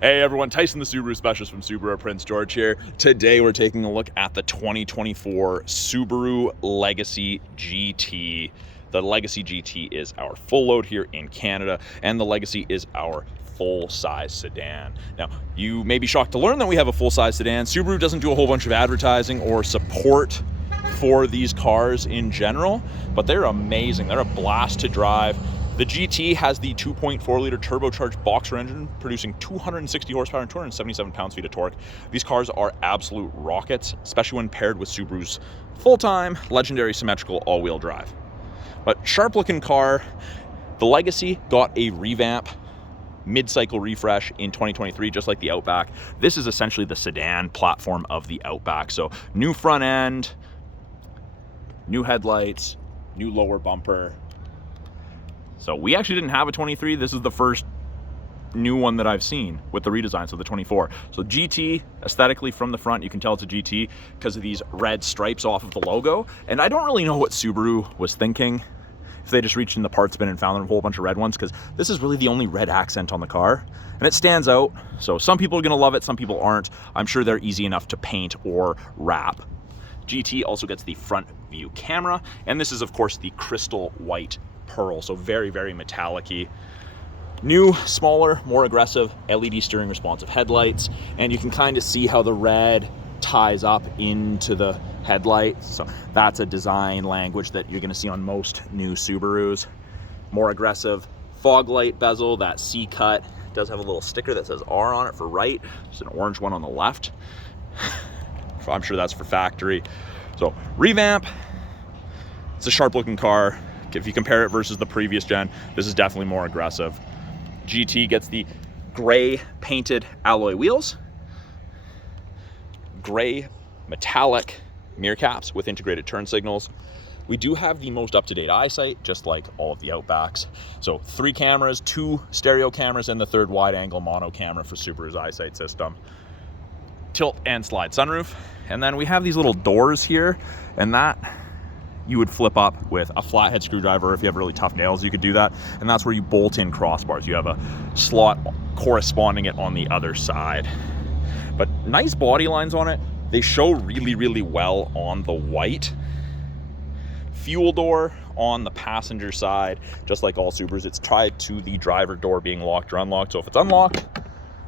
Hey everyone, Tyson the Subaru specialist from Subaru Prince George here. Today we're taking a look at the 2024 Subaru Legacy GT. The Legacy GT is our full load here in Canada, and the Legacy is our full-size sedan. Now, you may be shocked to learn that we have a full-size sedan. Subaru doesn't do a whole bunch of advertising or support for these cars in general, but they're amazing. They're a blast to drive. The GT has the 2.4-liter turbocharged Boxer engine, producing 260 horsepower and 277 pounds-feet of torque. These cars are absolute rockets, especially when paired with Subaru's full-time, legendary symmetrical all-wheel drive. But sharp-looking car. The Legacy got a revamp, mid-cycle refresh in 2023, just like the Outback. This is essentially the sedan platform of the Outback. So new front end, new headlights, new lower bumper. So we actually didn't have a 23. This is the first new one that I've seen with the redesign, so the 24. So GT, aesthetically from the front, you can tell it's a GT because of these red stripes off of the logo. And I don't really know what Subaru was thinking, if they just reached in the parts bin and found a whole bunch of red ones, because this is really the only red accent on the car. And it stands out. So some people are gonna love it, some people aren't. I'm sure they're easy enough to paint or wrap. GT also gets the front view camera. And this is of course the crystal white pearl, so very, very metallic-y. New, smaller, more aggressive LED steering responsive headlights, and you can kind of see how the red ties up into the headlights. So that's a design language that you're going to see on most new Subarus. More aggressive fog light bezel, that C cut does have a little sticker that says R on it for right. There's an orange one on the left. I'm sure that's for factory. So revamp. It's a sharp looking car. If you compare it versus the previous gen, this is definitely more aggressive. GT gets the gray painted alloy wheels, gray metallic mirror caps with integrated turn signals. We do have the most up-to-date eyesight, just like all of the Outbacks. So 3 cameras, 2 stereo cameras, and the 3rd wide-angle mono camera for Subaru's eyesight system. Tilt and slide sunroof. And then we have these little doors here, and that you would flip up with a flathead screwdriver. If you have really tough nails, you could do that. And that's where you bolt in crossbars. You have a slot corresponding it on the other side. But nice body lines on it. They show really, really well on the white. Fuel door on the passenger side, just like all Subarus, it's tied to the driver door being locked or unlocked. So if it's unlocked,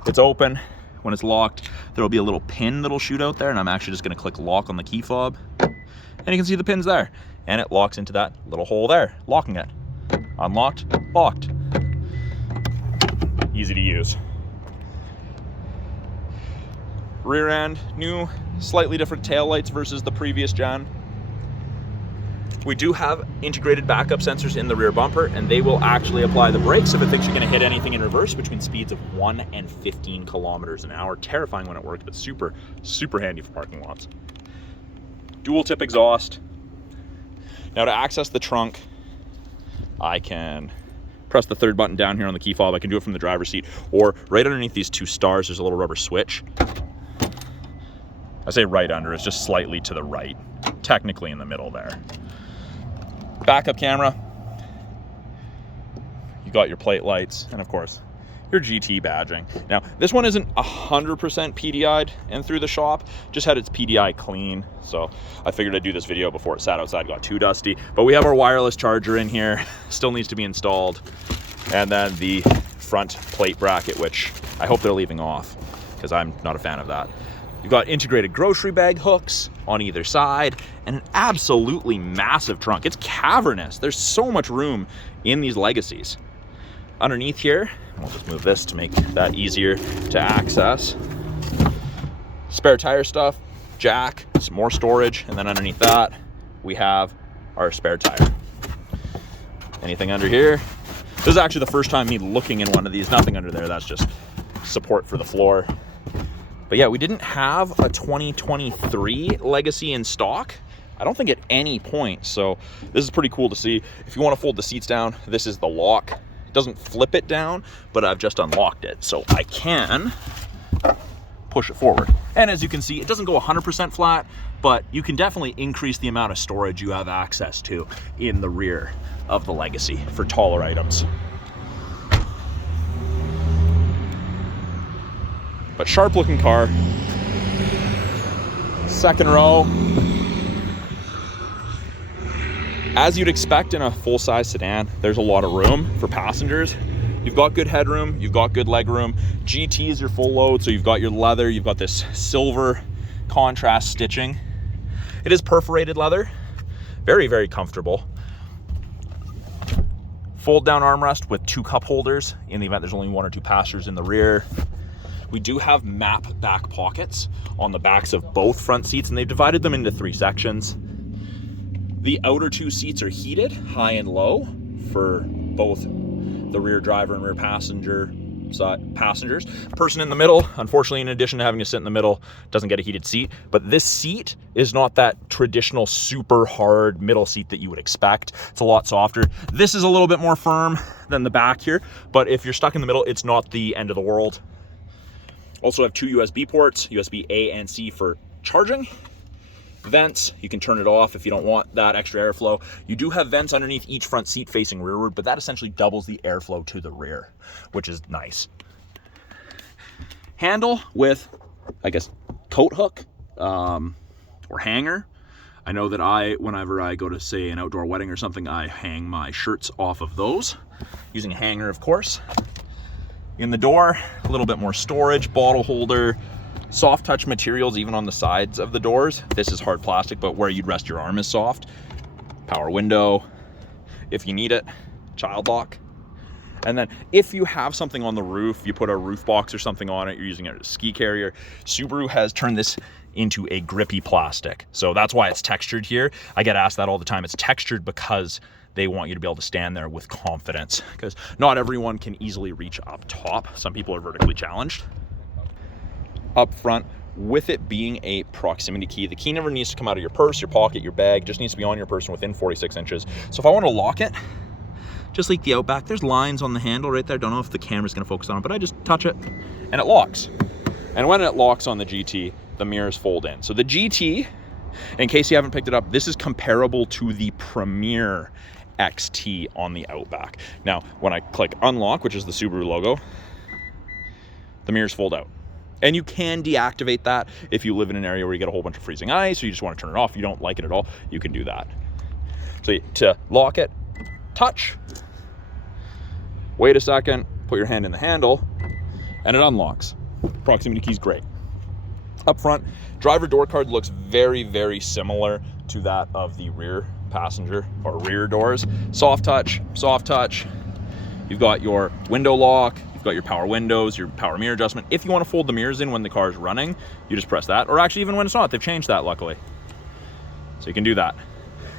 it's open. When it's locked, there'll be a little pin that'll shoot out there, and I'm actually just gonna click lock on the key fob. And you can see the pins there, and it locks into that little hole there, locking it. Unlocked, locked. Easy to use. Rear end, new, slightly different taillights versus the previous gen. We do have integrated backup sensors in the rear bumper, and they will actually apply the brakes if it thinks you're gonna hit anything in reverse between speeds of 1 and 15 kilometers an hour. Terrifying when it works, but super, super handy for parking lots. Dual tip exhaust. Now to access the trunk, I can press the 3rd button down here on the key fob. I can do it from the driver's seat, or right underneath these 2 stars, there's a little rubber switch. I say right under, it's just slightly to the right, technically in the middle there. Backup camera. You got your plate lights, and of course, your GT badging. Now, this one isn't 100% PDI'd and through the shop, just had its PDI clean. So I figured I'd do this video before it sat outside, got too dusty. But we have our wireless charger in here, still needs to be installed. And then the front plate bracket, which I hope they're leaving off, because I'm not a fan of that. You've got integrated grocery bag hooks on either side, and an absolutely massive trunk. It's cavernous. There's so much room in these Legacies. Underneath here, we'll just move this to make that easier to access. Spare tire stuff, jack, some more storage, and then underneath that, we have our spare tire. Anything under here? This is actually the first time me looking in one of these. Nothing under there, that's just support for the floor. But yeah, we didn't have a 2023 Legacy in stock. I don't think at any point, so this is pretty cool to see. If you want to fold the seats down, this is the lock. It doesn't flip it down, but I've just unlocked it, so I can push it forward. And as you can see, it doesn't go 100% flat, but you can definitely increase the amount of storage you have access to in the rear of the Legacy for taller items. but sharp looking car. Second row. As you'd expect in a full-size sedan, there's a lot of room for passengers. You've got good headroom, you've got good leg room. GT is your full load, so you've got your leather, you've got this silver contrast stitching. It is perforated leather, very, very comfortable. Fold down armrest with 2 cup holders in the event there's only 1 or 2 passengers in the rear. We do have map back pockets on the backs of both front seats, and they've divided them into 3 sections. The outer 2 seats are heated, high and low, for both the rear driver and rear passengers. Person in the middle, unfortunately, in addition to having to sit in the middle, doesn't get a heated seat. But this seat is not that traditional super hard middle seat that you would expect. It's a lot softer. This is a little bit more firm than the back here, but if you're stuck in the middle, it's not the end of the world. Also have 2 USB ports, USB A and C for charging. Vents, you can turn it off if you don't want that extra airflow. You do have vents underneath each front seat facing rearward, but that essentially doubles the airflow to the rear, which is nice. Handle with, I guess, coat hook or hanger. I know that whenever I go to, say, an outdoor wedding or something, I hang my shirts off of those, using a hanger, of course. In the door, a little bit more storage, bottle holder, soft touch materials even on the sides of the doors. This is hard plastic, but where you'd rest your arm is soft. Power window, if you need it, child lock. And then if you have something on the roof, you put a roof box or something on it, you're using it as a ski carrier, Subaru has turned this into a grippy plastic. So that's why it's textured here. I get asked that all the time. It's textured because they want you to be able to stand there with confidence, because not everyone can easily reach up top. Some people are vertically challenged. Up front, with it being a proximity key, the key never needs to come out of your purse, your pocket, your bag, just needs to be on your person within 46 inches. So if I want to lock it, just like the Outback, there's lines on the handle right there. Don't know if the camera's going to focus on it, but I just touch it and it locks. And when it locks on the GT, the mirrors fold in. So the GT, in case you haven't picked it up, this is comparable to the Premier XT on the Outback. Now, when I click unlock, which is the Subaru logo, the mirrors fold out. And you can deactivate that if you live in an area where you get a whole bunch of freezing ice, or you just want to turn it off, you don't like it at all, you can do that. So to lock it, touch, wait a second, put your hand in the handle, and it unlocks. Proximity key's great. Up front, driver door card looks very, very similar to that of the rear passenger or rear doors. Soft touch, soft touch. You've got your window lock, you've got your power windows, your power mirror adjustment. If you want to fold the mirrors in when the car is running, you just press that, or actually even when it's not, they've changed that luckily. So you can do that.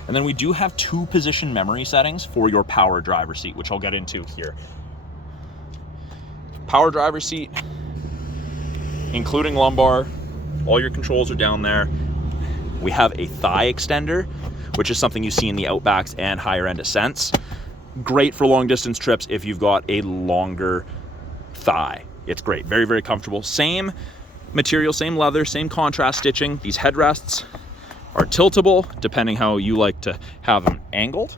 And then we do have 2 position memory settings for your power driver seat, which I'll get into here. Power driver seat, including lumbar, all your controls are down there. We have a thigh extender, which is something you see in the Outbacks and higher end Ascents. Great for long distance trips if you've got a longer thigh. It's great, very, very comfortable. Same material, same leather, same contrast stitching. These headrests are tiltable depending how you like to have them angled.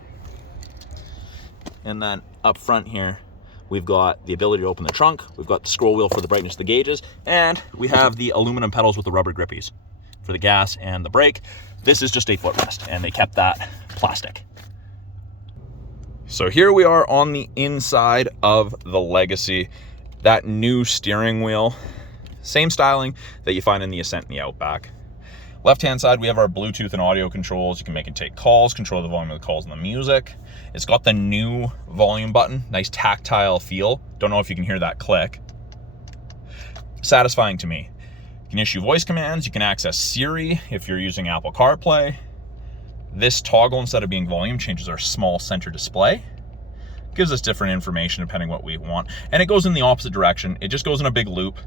And then up front here, we've got the ability to open the trunk. We've got the scroll wheel for the brightness of the gauges, and we have the aluminum pedals with the rubber grippies for the gas and the brake. This is just a footrest, and they kept that plastic. So here we are on the inside of the Legacy. That new steering wheel, same styling that you find in the Ascent and the Outback. Left-hand side, we have our Bluetooth and audio controls. You can make and take calls, control the volume of the calls and the music. It's got the new volume button, nice tactile feel. Don't know if you can hear that click. Satisfying to me. You can issue voice commands. You can access Siri if you're using Apple CarPlay. This toggle, instead of being volume, changes our small center display. Gives us different information depending what we want. And it goes in the opposite direction. It just goes in a big loop.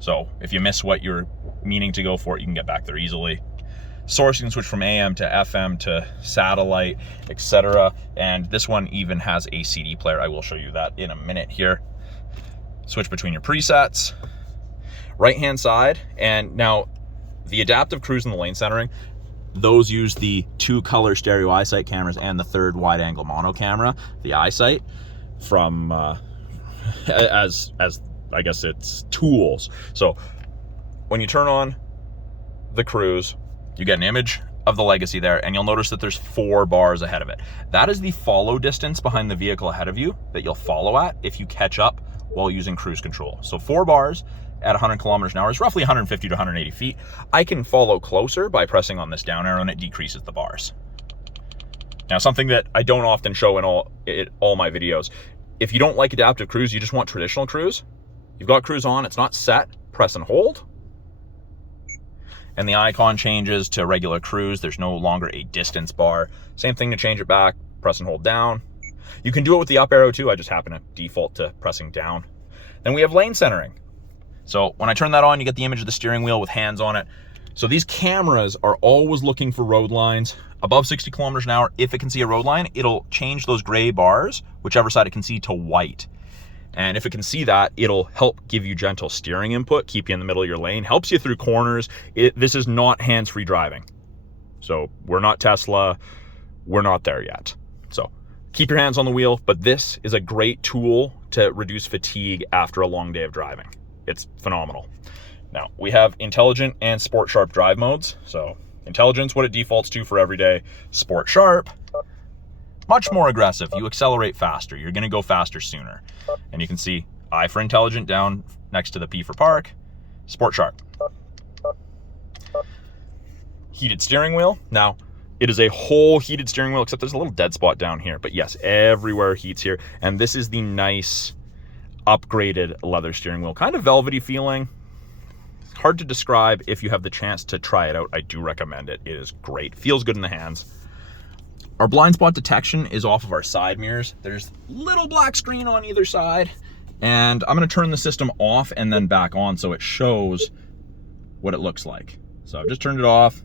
So if you miss what you're meaning to go for, you can get back there easily. Source, you can switch from AM to FM to satellite, etc. And this one even has a CD player. I will show you that in a minute here. Switch between your presets. Right-hand side, and now the adaptive cruise and the lane centering, those use the 2 color stereo eyesight cameras and the 3rd wide angle mono camera, the eyesight, from as I guess it's tools. So when you turn on the cruise, you get an image of the Legacy there, and you'll notice that there's 4 bars ahead of it. That is the follow distance behind the vehicle ahead of you that you'll follow at if you catch up while using cruise control. So 4 bars at 100 kilometers an hour is roughly 150 to 180 feet. I can follow closer by pressing on this down arrow, and it decreases the bars. Now, something that I don't often show in all my videos, if you don't like adaptive cruise, you just want traditional cruise, you've got cruise on, it's not set, press and hold, and the icon changes to regular cruise. There's no longer a distance bar. Same thing to change it back, press and hold down. You can do it with the up arrow too. I just happen to default to pressing down. Then we have lane centering. So when I turn that on, you get the image of the steering wheel with hands on it. So these cameras are always looking for road lines above 60 kilometers an hour. If it can see a road line, it'll change those gray bars, whichever side it can see, to white. And if it can see that, it'll help give you gentle steering input, keep you in the middle of your lane, helps you through corners. This is not hands-free driving. So we're not Tesla, we're not there yet. So keep your hands on the wheel, but this is a great tool to reduce fatigue after a long day of driving. It's phenomenal. Now, we have intelligent and sport sharp drive modes. So intelligence, what it defaults to for every day. Sport sharp, much more aggressive. You accelerate faster. You're going to go faster sooner. And you can see I for intelligent down next to the P for park. Sport sharp. Heated steering wheel. Now, it is a whole heated steering wheel, except there's a little dead spot down here. But yes, everywhere heats here. And this is the nice upgraded leather steering wheel. Kind of velvety feeling. It's hard to describe. If you have the chance to try it out, I do recommend it. It is great. Feels good in the hands. Our blind spot detection is off of our side mirrors. There's little black screen on either side, and I'm going to turn the system off and then back on so it shows what it looks like. So I've just turned it off.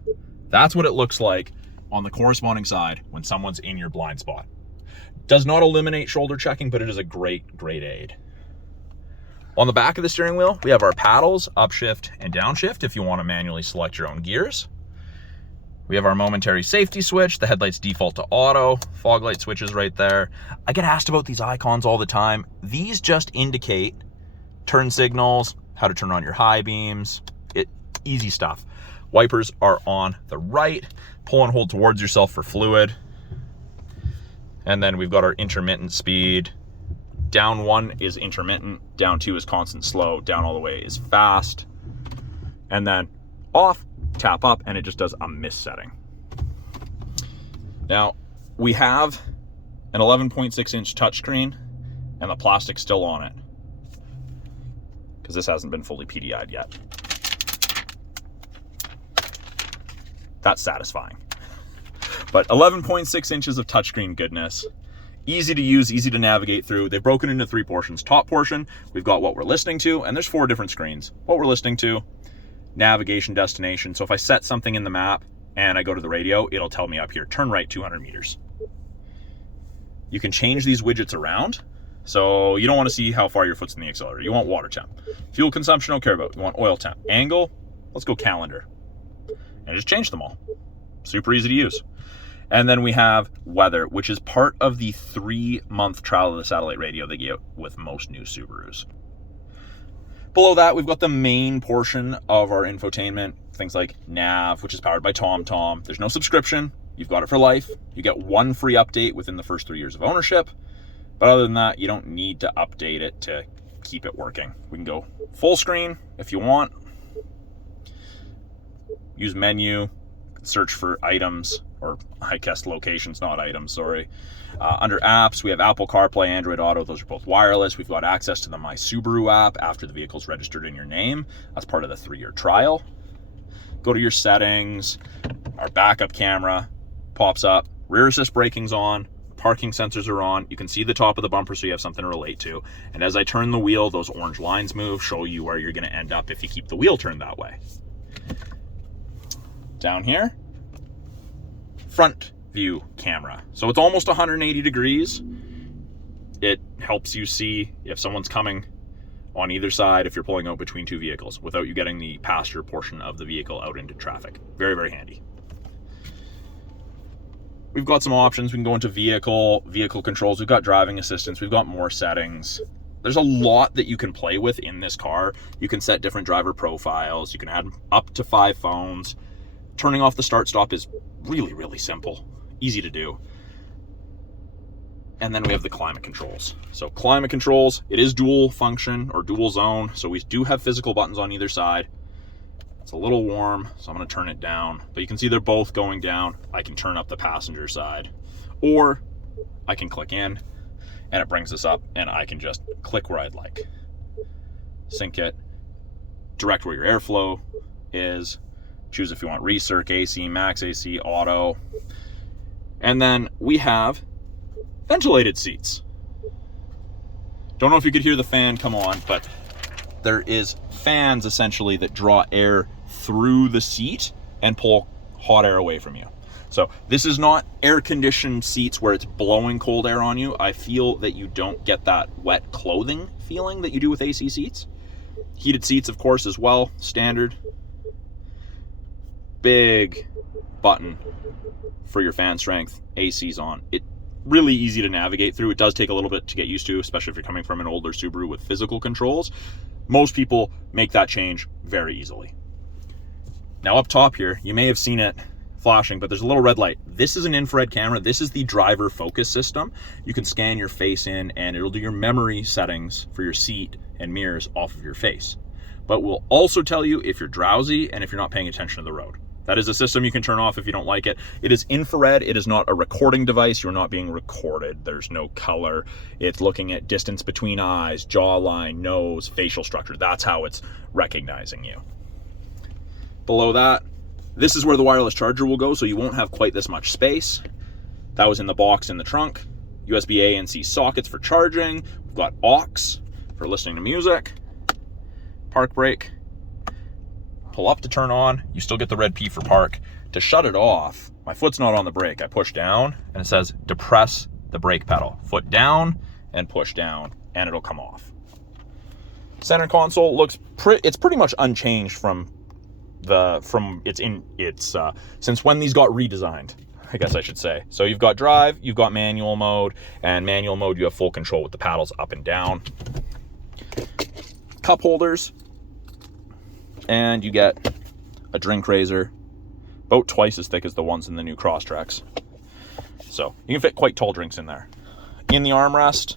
That's what it looks like on the corresponding side when someone's in your blind spot. Does not eliminate shoulder checking, but it is a great aid. On the back of the steering wheel, we have our paddles, upshift and downshift if you want to manually select your own gears. We have our momentary safety switch. The headlights default to auto. Fog light switches right there. I get asked about these icons all the time. These just indicate turn signals, how to turn on your high beams. Easy stuff. Wipers are on the right. Pull and hold towards yourself for fluid. And then we've got our intermittent speed. Down 1 is intermittent. Down 2 is constant slow. Down all the way is fast. And then off, tap up, and it just does a miss setting. Now, we have an 11.6-inch touchscreen, and the plastic's still on it, because this hasn't been fully PDI'd yet. That's satisfying. But 11.6 inches of touchscreen goodness. Easy to use, easy to navigate through. They've broken into 3 portions. Top portion, we've got what we're listening to, and there's 4 different screens. What we're listening to, navigation, destination. So if I set something in the map and I go to the radio, it'll tell me up here, turn right 200 meters. You can change these widgets around. So you don't want to see how far your foot's in the accelerator. You want water temp. Fuel consumption, don't care about. You want oil temp. Angle, let's go calendar. And just change them all. Super easy to use. And then we have weather, which is part of the 3-month trial of the satellite radio they get with most new Subarus. Below that, we've got the main portion of our infotainment, things like nav, which is powered by TomTom. There's no subscription. You've got it for life. You get 1 free update within the first 3 years of ownership. But other than that, you don't need to update it to keep it working. We can go full screen if you want. Use menu, search for items, or I guess locations, not items, sorry. Under apps, we have Apple CarPlay, Android Auto. Those are both wireless. We've got access to the My Subaru app after the vehicle's registered in your name. That's part of the 3-year trial. Go to your settings. Our backup camera pops up. Rear assist braking's on. Parking sensors are on. You can see the top of the bumper so you have something to relate to. And as I turn the wheel, those orange lines move, show you where you're going to end up if you keep the wheel turned that way. Down here, front view camera. So it's almost 180 degrees. It helps you see if someone's coming on either side if you're pulling out between 2 vehicles without you getting the passenger portion of the vehicle out into traffic. Very handy. We've got some options. We can go into vehicle controls. We've got driving assistance. We've got more settings. There's a lot that you can play with in this car. You can set different driver profiles. You can add up to 5 phones. Turning off the start-stop is really, really simple. Easy to do. And then we have the climate controls. So climate controls, it is dual function or dual zone. So we do have physical buttons on either side. It's a little warm, so I'm gonna turn it down. But you can see they're both going down. I can turn up the passenger side, or I can click in and it brings this up and I can just click where I'd like. Sync it, direct where your airflow is, choose if you want recirc, AC, max AC, auto. And then we have ventilated seats. Don't know if you could hear the fan come on, but there is fans essentially that draw air through the seat and pull hot air away from you. So this is not air-conditioned seats where it's blowing cold air on you. I feel that you don't get that wet clothing feeling that you do with AC seats. Heated seats, of course, as well, standard. Big button for your fan strength, AC's on. It really easy to navigate through. It does take a little bit to get used to, especially if you're coming from an older Subaru with physical controls. Most people make that change very easily. Now up top here, you may have seen it flashing, but there's a little red light. This is an infrared camera. This is the driver focus system. You can scan your face in and it'll do your memory settings for your seat and mirrors off of your face. But we'll also tell you if you're drowsy and if you're not paying attention to the road. That is a system you can turn off if you don't like it. It is infrared. It is not a recording device. You're not being recorded. There's no color. It's looking at distance between eyes, jawline, nose, facial structure. That's how it's recognizing you. Below that, this is where the wireless charger will go, so you won't have quite this much space. That was in the box in the trunk. USB A and C sockets for charging. We've got aux for listening to music. Park brake. Pull up to turn on, you still get the red P for park. To shut it off, my foot's not on the brake. I push down and it says depress the brake pedal. Foot down and push down and it'll come off. Center console looks it's pretty much unchanged since when these got redesigned, I guess I should say. So you've got drive, you've got manual mode, and manual mode you have full control with the paddles up and down. Cup holders. And you get a drink raiser, about twice as thick as the ones in the new Crosstreks. So you can fit quite tall drinks in there. In the armrest,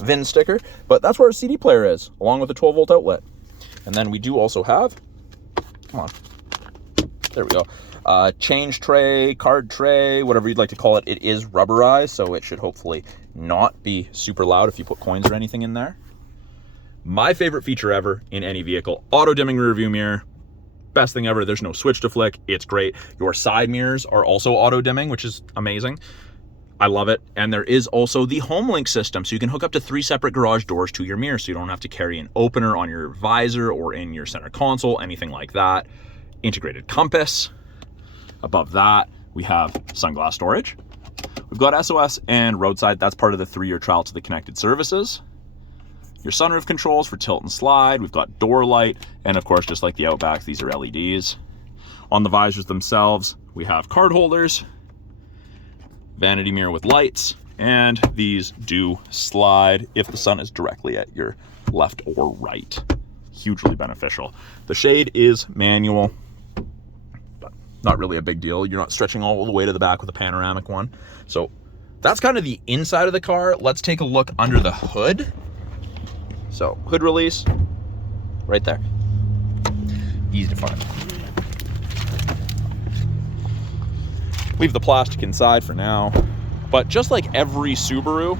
VIN sticker, but that's where our CD player is, along with a 12-volt outlet. And then we do also have, come on, there we go, change tray, card tray, whatever you'd like to call it. It is rubberized, so it should hopefully not be super loud if you put coins or anything in there. My favorite feature ever in any vehicle, auto dimming rear view mirror. Best thing ever. There's no switch to flick. It's great. Your side mirrors are also auto dimming, which is amazing. I love it. And there is also the home link system. So you can hook up to 3 separate garage doors to your mirror. So you don't have to carry an opener on your visor or in your center console, anything like that. Integrated compass. Above that, we have sunglass storage. We've got SOS and roadside. That's part of the 3-year trial to the connected services. Your sunroof controls for tilt and slide. We've got door light, and of course, just like the Outbacks, these are LEDs. On the visors themselves, we have card holders, vanity mirror with lights, and these do slide if the sun is directly at your left or right. Hugely beneficial. The shade is manual, but not really a big deal. You're not stretching all the way to the back with a panoramic one. So that's kind of the inside of the car. Let's take a look under the hood. So hood release, right there. Easy to find. Leave the plastic inside for now. But just like every Subaru,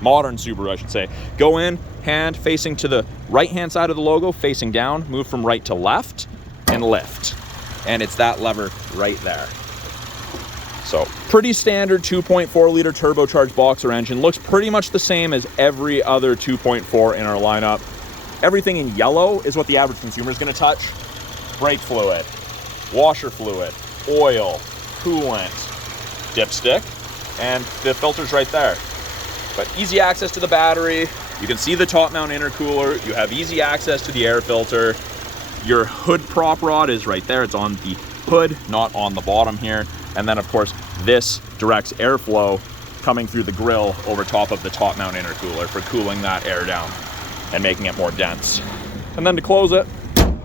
modern Subaru I should say, go in, hand facing to the right-hand side of the logo, facing down, move from right to left, and lift. And it's that lever right there. So pretty standard 2.4 liter turbocharged boxer engine. Looks pretty much the same as every other 2.4 in our lineup. Everything in yellow is what the average consumer is going to touch. Brake fluid, washer fluid, oil, coolant, dipstick, and the filter's right there. But easy access to the battery. You can see the top mount intercooler. You have easy access to the air filter. Your hood prop rod is right there. It's on the hood, not on the bottom here. And then of course, this directs airflow coming through the grille over top of the top mount intercooler for cooling that air down and making it more dense. And then to close it,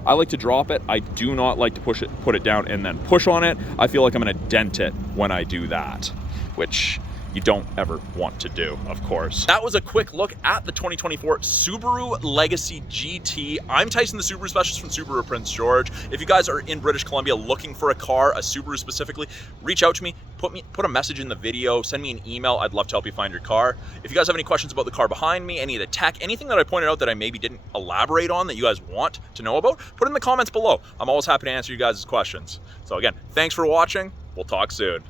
I like to drop it. I do not like to put it down and then push on it. I feel like I'm gonna dent it when I do that, which you don't ever want to do, of course. That was a quick look at the 2024 Subaru Legacy GT. I'm Tyson, the Subaru specialist from Subaru Prince George. If you guys are in British Columbia looking for a car, a Subaru specifically, reach out to me, put a message in the video, send me an email. I'd love to help you find your car. If you guys have any questions about the car behind me, any of the tech, anything that I pointed out that I maybe didn't elaborate on that you guys want to know about, put it in the comments below. I'm always happy to answer you guys' questions. So again, thanks for watching. We'll talk soon.